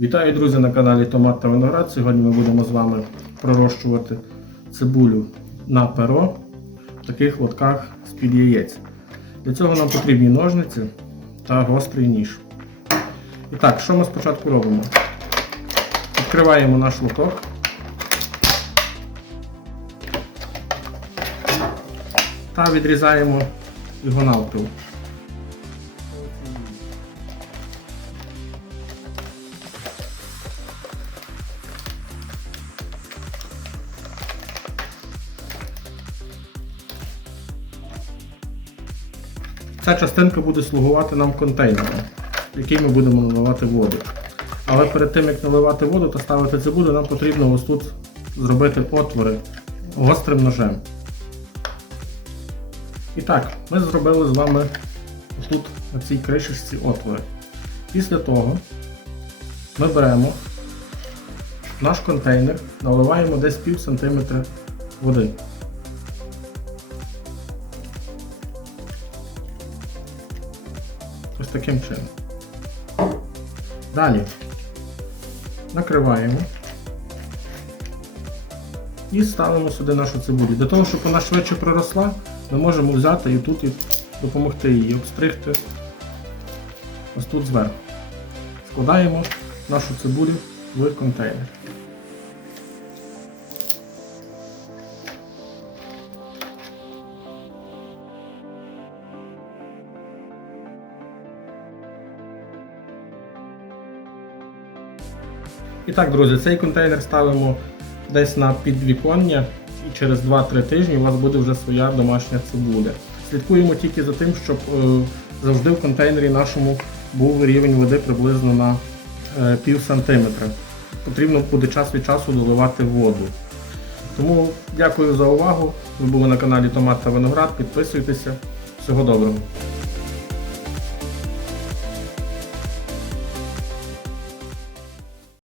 Вітаю, друзі, на каналі Томат та Виноград. Сьогодні ми будемо з вами пророщувати цибулю на перо в таких лотках з-під яєць. Для цього нам потрібні ножниці та гострий ніж. І так, що ми спочатку робимо? Відкриваємо наш лоток. Та відрізаємо його навпіл. Ця частинка буде слугувати нам контейнером, в який ми будемо наливати воду. Але перед тим як наливати воду та ставити цибулю, нам потрібно ось тут зробити отвори гострим ножем. І так, ми зробили з вами тут на цій кришечці отвори. Після того ми беремо наш контейнер, наливаємо десь пів сантиметра води. Ось таким чином. Далі накриваємо і ставимо сюди нашу цибулю. Для того, щоб вона швидше проросла, ми можемо взяти і тут і допомогти їй обстригти ось тут зверху. Складаємо нашу цибулю в контейнер. І так, друзі, цей контейнер ставимо десь на підвіконня і через 2-3 тижні у вас буде вже своя домашня цибуля. Слідкуємо тільки за тим, щоб е, завжди в контейнері нашому був рівень води приблизно на е, пів сантиметра. Потрібно буде час від часу доливати воду. Тому дякую за увагу. Ви були на каналі Томат та Виноград. Підписуйтеся. Всього доброго.